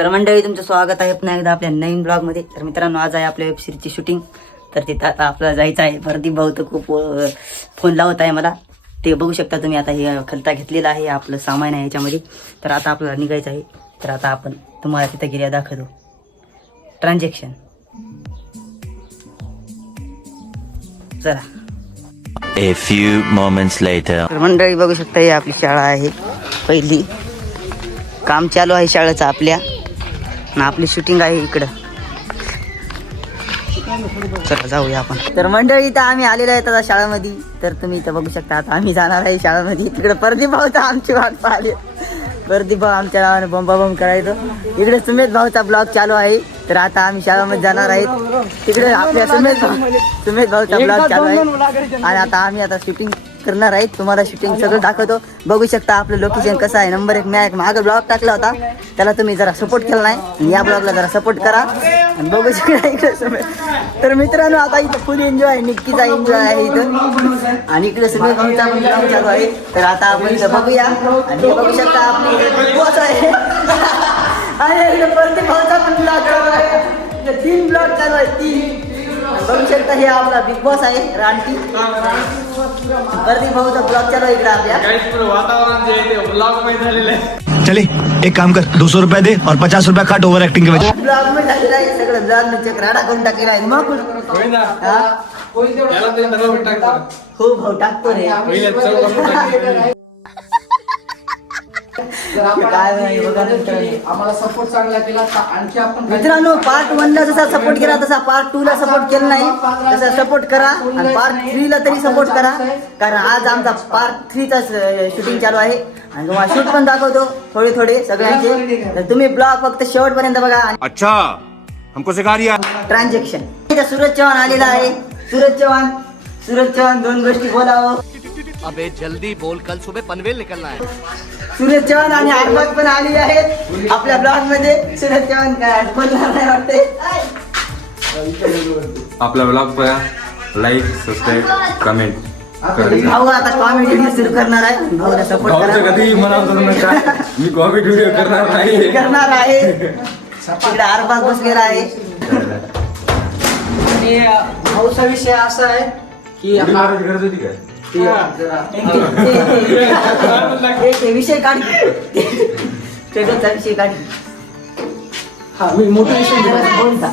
तर मंडळी तुमचं स्वागत आहे. पुन्हा एकदा आपल्या नवीन ब्लॉगमध्ये. तर मित्रांनो आज आहे आपल्या वेबसिरीजची शूटिंग तर तिथं आता आपल्याला जायचं आहे. प्रदीप भाऊ तर खूप फोन लावत आहे मला. ते बघू शकता तुम्ही आता हे खलता घेतलेला आहे. आपलं सामान आहे याच्यामध्ये. तर आता आपल्याला निघायचं आहे. तर आता आपण तुम्हाला तिथं गेल्या दाखवतो. ट्रान्झॅक्शन चला. A few moments later. तर मंडळी बघू शकता ही आपली शाळा आहे. पहिली. काम चालू आहे शाळेचं आपल्या. आणि आपली शूटिंग आहे इकडं. चला जाऊया आपण. तर मंडळी इथं आम्ही आलेलो आहे आता शाळेमध्ये. तर तुम्ही इथं बघू शकता आता आम्ही जाणार आहे शाळेमध्ये. तिकडे प्रदीप भाऊ तर आमची वाट पाहिली. प्रदीप भाऊ आमच्या नावाने बंबा बंब करायचो. इकडे सुमेध भाऊचा ब्लॉग चालू आहे. तर आता आम्ही शाळेमध्ये जाणार आहेत. तिकडे आपल्या सुमेध भाऊ सुमेध भाऊचा ब्लॉग चालू आहे. आणि आता आम्ही आता शूटिंग करणार आहेत. तुम्हाला शूटिंग सगळं दाखवतो. बघू शकता आपलं लोकेशन कसं आहे. नंबर एक मी मागं ब्लॉग टाकला होता. त्याला तुम्ही जरा सपोर्ट केला नाही. आणि या ब्लॉगला जरा सपोर्ट करा. आणि बघू शकता इकडे तर मित्रांनो आता इथं फुल एन्जॉय आहे. निक्कीचा एन्जॉय आहे इथं. आणि इकडे सगळं भाऊचा पण चालू आहे. तर आता आपण इथं बघूया. आणि हे बघू शकता आपली आहे. आणि पण ब्लॉग चालू आहे. तीन ब्लॉग चालू आहे. तीन. बघू शकता हे आपला बिग बॉस आहे रानटी. प्रदीप भाऊचा ब्लॉग चालू इकडे आपल्या. वातावरण जे आहे ते ब्लॉगमध्ये झालेलं आहे. चले एक काम कर दो सौ रुपया दे और पचास रुपया काट ओवर एक्टिंग के वजह ब्लॉगमध्ये झालेला आहे सगळं ब्लॉग चेक राडा करून टाकलेला आहे. मग होय ना. हा? याला ते सर्व टाकतात हो भाऊ टाकतो रे. पहिले चव करून आम्हाला सपोर्ट चांगला केला. तर आणखी आपण मित्रांनो पार्ट वन ला जसा सपोर्ट केला तसा पार्ट टू ला सपोर्ट केला नाही. तसा सपोर्ट करा. आणि पार्ट थ्री ला तरी सपोर्ट करा. कारण आज आमचा पार्ट थ्रीचा शूटिंग चालू आहे. आणि तुम्हाला शूट पण दाखवतो थोडे थोडे सगळ्यांचे तर तुम्ही ब्लॉग फक्त शेवटपर्यंत बघा. अच्छा हमको सिखा रिया ट्रान्झॅक्शन सूरज चव्हाण आलेला आहे. सूरज चव्हाण सूरज चव्हाण दोन गोष्टी बोलावं. अबे जल्दी बोल कल सुबह पनवेल निकलना है। सूरज चव्हाण आणि अरबाज पण आली आहेत आपल्या ब्लॉगमध्ये. सूरज चव्हाण काय बोलणार नाही वाटते? आपला ब्लॉग बघा. लाईक सबस्क्राईब कमेंट भाऊ आता कॉमेडी सुरू करणार आहे. भाऊला सपोर्ट करा. कधी मी कॉमेडी व्हिडिओ करणार नाही. करणार आहे. तिकडे अरबाज बसलेला आहे. आणि भाऊचा विषय असा आहे की उडी मारायची गरज होती काय? ते जरा ते- ते विषय काढ. ट्रेगरचा विषय काढ. हा मी मोटिवेशन बोलता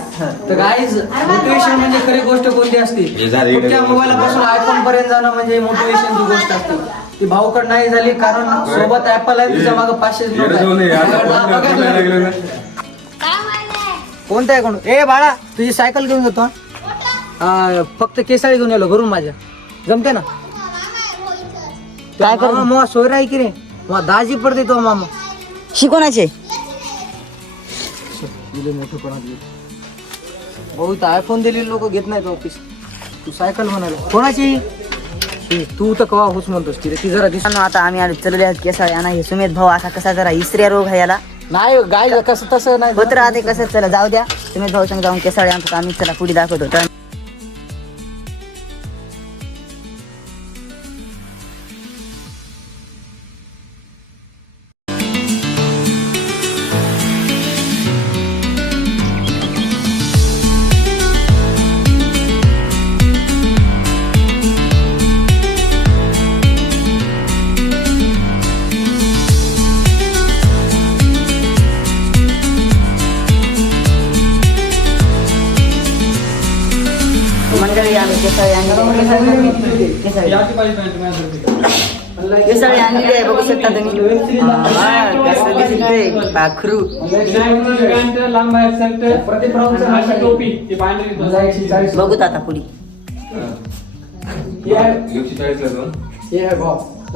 तर गाईज मोटिवेशन म्हणजे खरी गोष्ट कोणती असते? झालं. मोबाईलपासून आयफोन पर्यंत जाणं म्हणजे मोटिवेशनची गोष्ट असते. ती भाऊकड नाही झाली कारण सोबत ऍपल आहे तुझ्या मागे पाचशे. कोणता आहे कोण? ए बाळा तुझी सायकल घेऊन हा. हा, फक्त केसाळी घेऊन आलो घरून माझ्या. जमते ना? काय करू? मामा मग सोयरा आहे की रे मग दाजी पडते तो मामा. शिकवण्याचे दिले मोठं कोणाला भाऊ इथं आयफोन दिलेले लोक घेत नाहीत ऑफिस तू सायकल म्हणाला. कोणाची? तू तर कवा होच म्हणतोस ती रे? ती जरा दिस मित्रांनो, आता आम्ही आलो चलले आहेत केसाळ यांना हे सुमेध भाऊ असा कसा जरा इस्त्रिया रोग आहे याला. नाही गाय कसं तसं नाही. होत राहते कसं? चला जाऊ द्या. सुमेध भाऊ संग जाऊन केसाळ आणतो आम्ही चला पुढे दाखवतो. तर आणलेली आहे बघू शकता तुम्ही हा, कसं दिसतंय पाखरू बघूत आता पुढे एकशे चाळीसला हे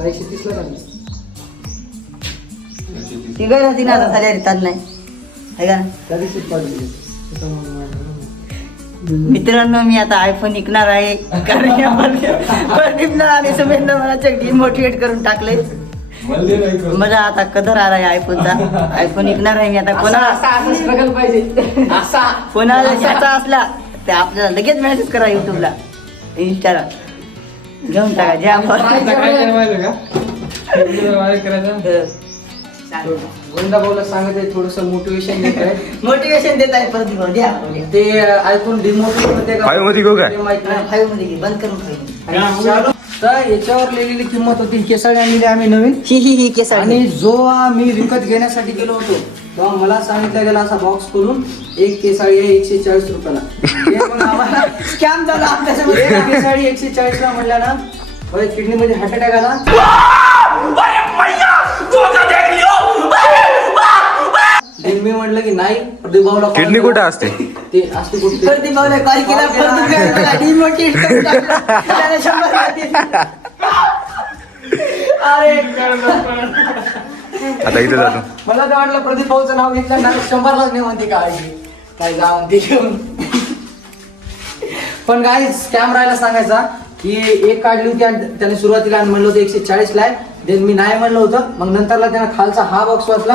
एकशे तीसला झाली ती गैर होती ना आता झाल्या रितात नाही आहे का मित्रांनो मी आता आयफोन विकणार आहे. कारण प्रदीपनं आणि सुमेधनं मला डिमोटिवेट करून टाकले. मला आता कदर आला आहे आयफोनचा आयफोन विकणार आहे मी आता. कोणाला स्ट्रगल पाहिजे. असा. कोणाला ज्याचा असला ते आपल्याला लगेच मेसेज करा युट्यूबला इंस्टाला घेऊन टाका. ज्या आता काय करायला माहिती का व्हिडिओ व्हायरल करायचा गोविंदा भाऊला सांगत आहे थोडस मोटिवेशन देत आहे. मोटिवेशन देत आहे द्या बोला. ते ऐकून डिमोटिवेट होते का? Five मध्ये घेऊ काय? ते माहीत नाही. फाईव्हमध्ये घे, बंद करून फाईव्ह आणि चालू- तर याच्यावर लिहिलेली किंमत होती केसाळी आणलेली आम्ही नवीन. ही ही ही केस आणि जो आम्ही विकत घेण्यासाठी गेलो होतो तेव्हा मला सांगितलं गेला असा बॉक्स करून एक केसाळी आहे एकशे चाळीस रुपयाला. हे पण आम्हाला स्कॅम झाला एक केसाळी एकशे चाळीस ला म्हणल्या ना किडनी मध्ये हार्ट अटॅक आला मी म्हटलं की नाही प्रदीप भाऊला call किडनी. कुठे असते? ते असते कुठे? प्रदीप भाऊला कॉल केला प्रदीप भाऊला demotivate करून टाकलं. त्याला शंभर. आता इथे जातो. मला तर वाटलं प्रदीप भाऊचं नाव घेतलं ना शंभरलाच नाही म्हणते काय काय जा म्हणते घेऊन. पण काय स्कॅम राहायला सांगायचा की एक काढली होती आणि त्याने सुरुवातीला आणि म्हणलं होतं एकशे चाळीस ला आहे. देन मी नाही म्हणलं होतं. मग नंतरला त्यानं खालचा हा बॉक्स वाचला.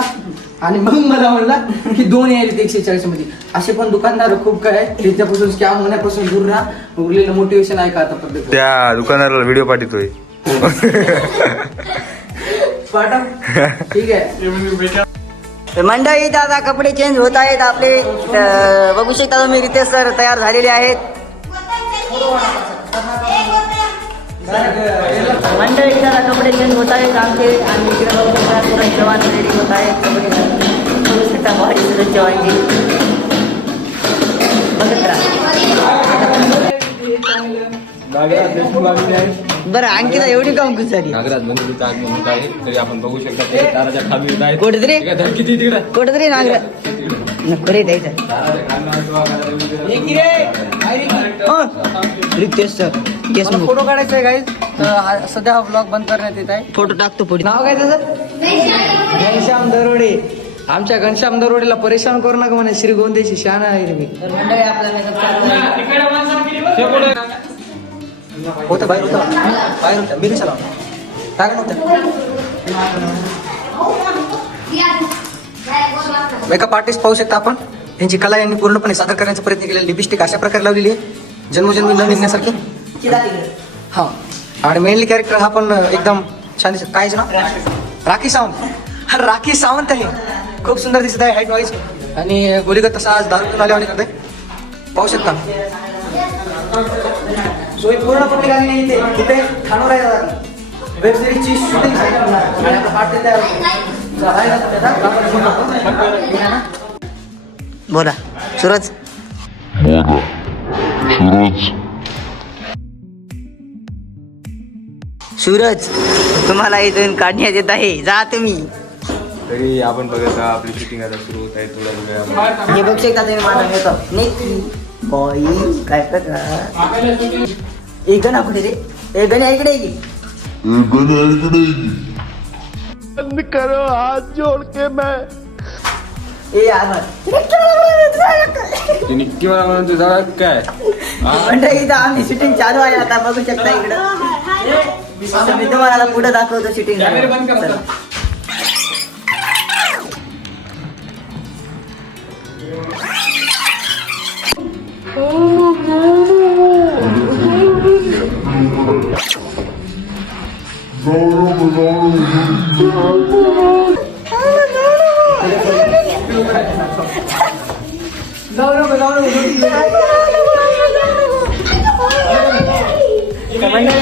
आणि मग मला म्हणला की दोन यायले एकशे चाळीसमध्ये. असे पण दुकानदार खूप काय. त्याच्यापासून स्कॅम होण्यापासून दूर राहा. उरलेलं मोटिवेशन आहे का आता भाऊ? त्या दुकानाला व्हिडिओ पाठवतोय. पाठव. ठीक आहे. मंडळी आता कपडे चेंज होत आहेत. आपले बघू शकता तुम्ही रितेश सर तयार झालेले आहेत. मंडळी इथं आता कपडे चेंज होत आणि इकडे बघू शकता सुरज चव्हाण रेडी होत आहेत कपडे सुरज राहा. बरं आणखी एवढी काम नागराज आग म्हणत आहे तरी आपण बघू शकता ते खाली कुठेतरी? कुठेतरी नांगर नको रे? द्यायचं रितेश सर केस मला फोटो काढायचा आहे गाईज तर हा- सध्या हा ब्लॉग बंद करण्यात येत आहे. फोटो टाकतो पुढे. नाव काय त्याचं? घनश्याम दरोडे. आमच्या घनश्याम दरोडेला परेशान करू नका म्हणे श्री गोंदेशी शहाणा आहे आहे. होतं बाहेर होतं. बाहेर होतं. मी कशाला काय नव्हतं मेकअप आर्टिस्ट पाहू शकता आपण. यांची कला यांनी पूर्णपणे सादर करण्याचा प्रयत्न केलेला लिपस्टिक अशा प्रकारे लावलेली आहे. जन्मजन्मी न निघण्यासारखी. हा. आणि मेनली कॅरेक्टर हा पण एकदम छान दिसत. काय ना राखी सावंत. हा राखी सावंत आहे. खूप सुंदर दिसत आहे हाईट वाईज आणि गोलीगत तसा आज दारू पिऊन आल्यावानी करते पाहू शकता. सोय पूर्णपणे निघाली नाही इथे. इथे ठाणूर आहे वेब सिरीजची शूटिंग देत आहे बोला सूरज. सूरज तुम्हाला इथून काढण्यात येत आहे. जा तुम्ही. तरी आपण बघत आहोत, आपली शूटिंग आता सुरू होत आहे थोड्या वेळा हे बघू शकता तुम्ही माझा मेकअप नेकी बॉई काय प्रकार? एक गणा कुठे रे? एक गण्या इकडे ये की. ए आभार ते निक्की मला म्हणून तुझा काय मंडळी इथं आम्ही शूटिंग चालू आहे आता बघू शकता इकडं। तर मी तुम्हाला पुढे दाखवतो शूटिंग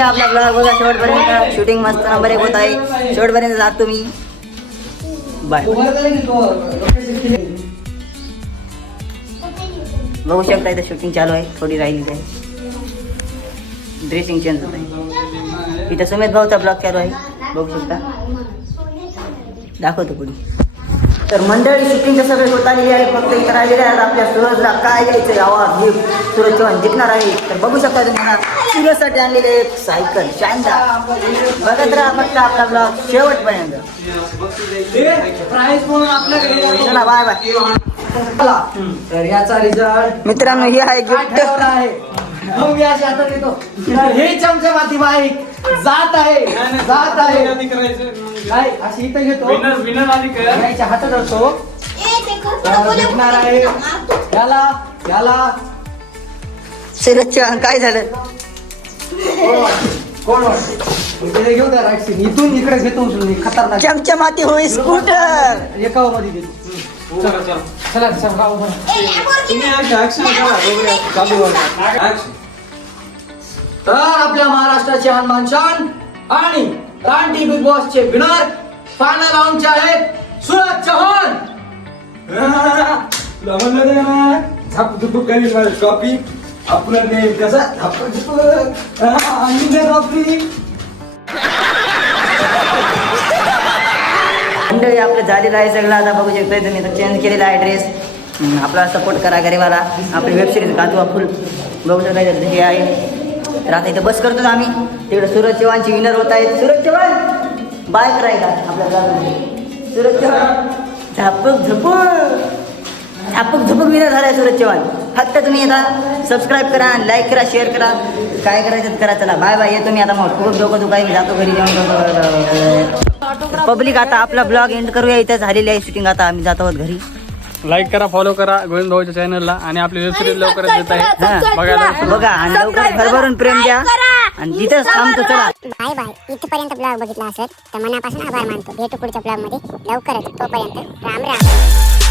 आपला ब्लॉग बघा शेवटपर्यंत शूटिंग मस्त नंबर एक होत आहे. शेवटपर्यंत जात तुम्ही. बाय बघू शकता इथं शूटिंग चालू आहे. थोडी राहिली आहे. ड्रेसिंग चेंज होत आहे. इथं सुमेध भाऊचा ब्लॉग चालू आहे. बघू शकता. दाखवतो पुढे. तर मंडळी शूटिंग सगळे होत आलेली आहे फक्त इथं राहिलेले आहेत. आपल्या सूरजला काय द्यायचं आवाज गिफ्ट सूरज चव्हाण जिंकणार आहे. तर बघू शकता तुम्हाला सूरजसाठी आणलेले एक सायकल शानदार. बघत राहा फक्त आपला ब्लॉग शेवटपर्यंत. चला बाय बाय तर याचा रिझल्ट मित्रांनो हे आहे गिफ्ट आहे. मग मी अशी हातात घेतो. तर हे चमचमाती बाईक जात आहे. जात आहे. काय अशी इथं घेतो. विनर हातात असतो भेटणार आहे. याला याला. काय झालं? कोण वाटते? घेऊ राईट सीन इथून इकडे घेतो उचलून. हे खतरनाक. चमच्या माती होई स्कूटर. एका मध्ये घेतो. चला. चला. चला चला गाव भर. तुम्ही action- action करा, दोघे चालू करा. Action. तर आपल्या महाराष्ट्राचे हनुमान शान आणि रानटी बिग बॉस चे विनर फायनल राऊंडचे आहेत सुरज चव्हाण. तुला म्हणलं नाही ना, झाप झुपूक करील माझी कॉपी आपलं नेम कसा झापक झुपूक. आणि ते कॉपी मंडळी आपलं झालेलं आहे सगळं. आता बघू शकतोय तुम्ही आता चेंज केलेला आहे ड्रेस आपला सपोर्ट करा गरीबाला. आपली वेब सिरीज गाजवा फुल बघू शकता हे आहे. तर आता इथं बस करतो आम्ही. तिकडे सूरज चव्हाणची विनर होत आहेत. सूरज चव्हाण! बाय करायला आपल्या ब्लॉगमध्ये. सूरज चव्हाण! झापक झपक! झापक झपक विनर झालाय सूरज चव्हाण. फक्त तुम्ही आता सबस्क्राईब करा लाईक करा शेअर करा. काय करायचं करा. चला बाय बाय येतो मी आता मग. खूप डोकं दुखाय मी जातो घरी जाऊन. पब्लिक आता आपला ब्लॉग एंड करूया. इथं झालेली आहे शूटिंग आता आम्ही जातो आहोत घरी. लाईक करा फॉलो करा गोविंद भाऊच्या चॅनलला आणि आपली वेब सिरीज लवकरच येत आहे. हा. बघायला बघा आणि लवकर भरभरून प्रेम द्या. आणि तिथंच थांबतो चला. Bye bye. इथपर्यंत ब्लॉग बघितला असेल तर मनापासून आभार मानतो. भेटू पुढच्या ब्लॉगमध्ये. लवकरच तोपर्यंत राम राम.